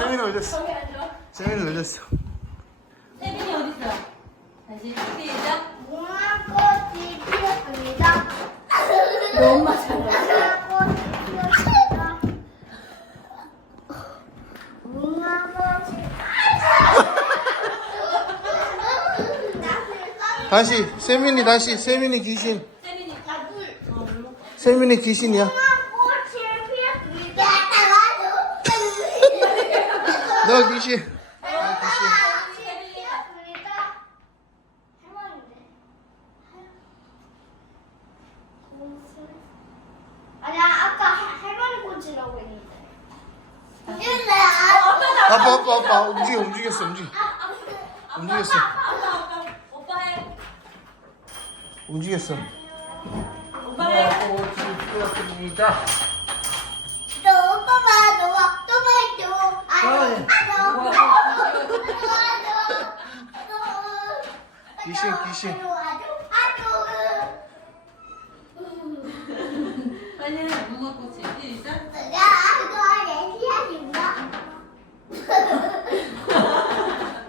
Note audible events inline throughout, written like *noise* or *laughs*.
저기 앉아. 세민이 놀렸어. 세빈이 어디 있어? 다시 시작. 무화꽃이 피었습니다. 너 엄마 잘 봐. 무화꽃이 피었습니다. 무화꽃이 다시 세민이 다시 세민이 귀신. 세빈이. 세민이 귀신이야. 무화꽃이 피었습니다. 너 귀신. 아까 할- 했는데. 아빠 아빠 아빠 움직여 움직였어 움직여. 움직였어. 오빠 해. 움직였어. 오빠 해. 꽃이 피었습니다. 너 오빠 봐, 너 봐, 또 봐, 또. 아유, *laughs* 아유, *laughs* *laughs* 귀신, 귀신. 아유, 아유, 빨리 무궁화꽃이 시작. 내가 아주 레시아입니다.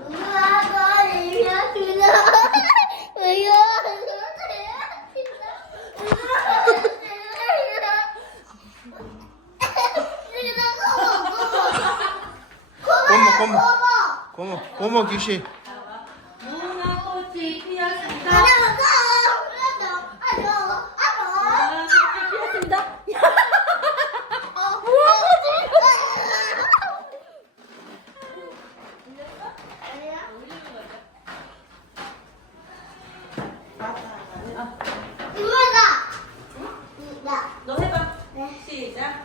우와, 레시아입니다. 고모, 고모. 고모 고모 귀신. 무궁화꽃이 피었습니다. 하나, 무궁화꽃이 피었습니다. *laughs* 너 해봐. 시작.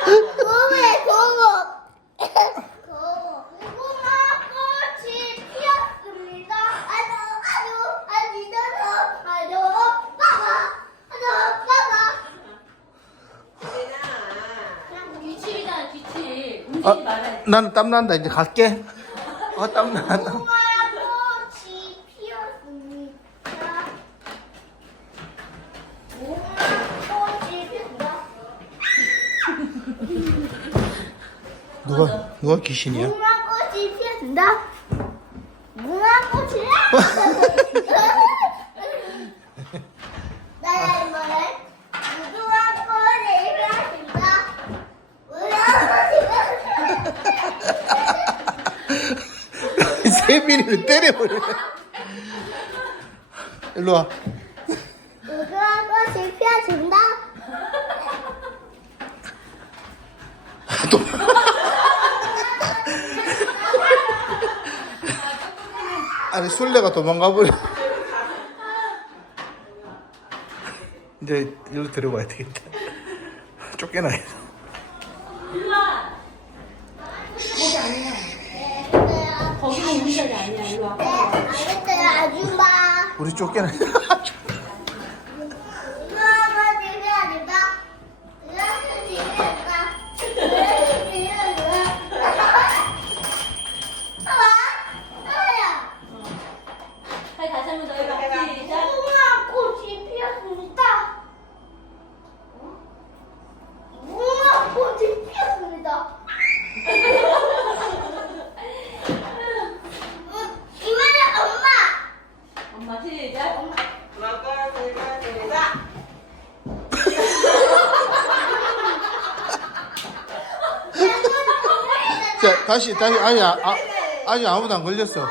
고무해 고무 고무 무궁화꽃이 피었습니다 아주 아주 아주 아주 빠바 아주 빠바 규칙이잖아 규칙. 움직이지 아, 말아야 돼. 나는 땀 난다 이제 갈게. 어 땀 나. 무궁화꽃이 피었습니다 무궁화꽃이 피었습니다 누가 누가 귀신이야? 무궁화꽃이 피었습니다. 무궁화꽃이 나야 이번에 무궁화꽃이 피었습니다. 세민이를 때려버려. 일로 와. 무궁화꽃이 피었습니다. 또. 아니 술래가 도망가 버려. 이제 일로 데려가야 되겠다. 쫓겨나야 일로 와. 거기가 우리 자리 아니야. 일로 와. 알겠어요, 아줌마. 우리 쫓겨나 *laughs* 야 무궁화꽃이 피었습니다. 무궁화꽃이 피었다. 무궁화꽃이 피었다. 아야. 빨리 다시 한 번 더 해봐. 시작. 무궁화꽃이 피었습니다. 무궁화꽃이 피었습니다. 음, 이번엔 엄마. 엄마 시작. 자 다시 다시 아니 아, 아, 아니 아무도 안 걸렸어.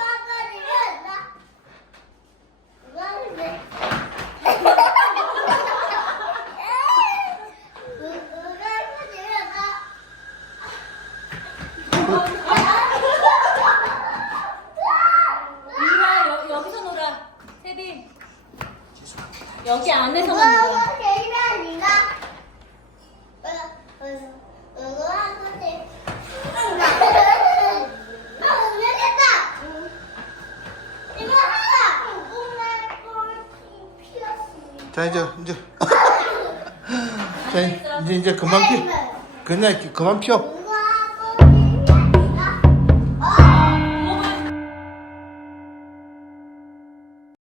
여, 놀아. 세빈. 여기 안에서만 놀아. 자 이제 이제. *laughs* 자 이제 이제 그만 피 그냥 그만 피워.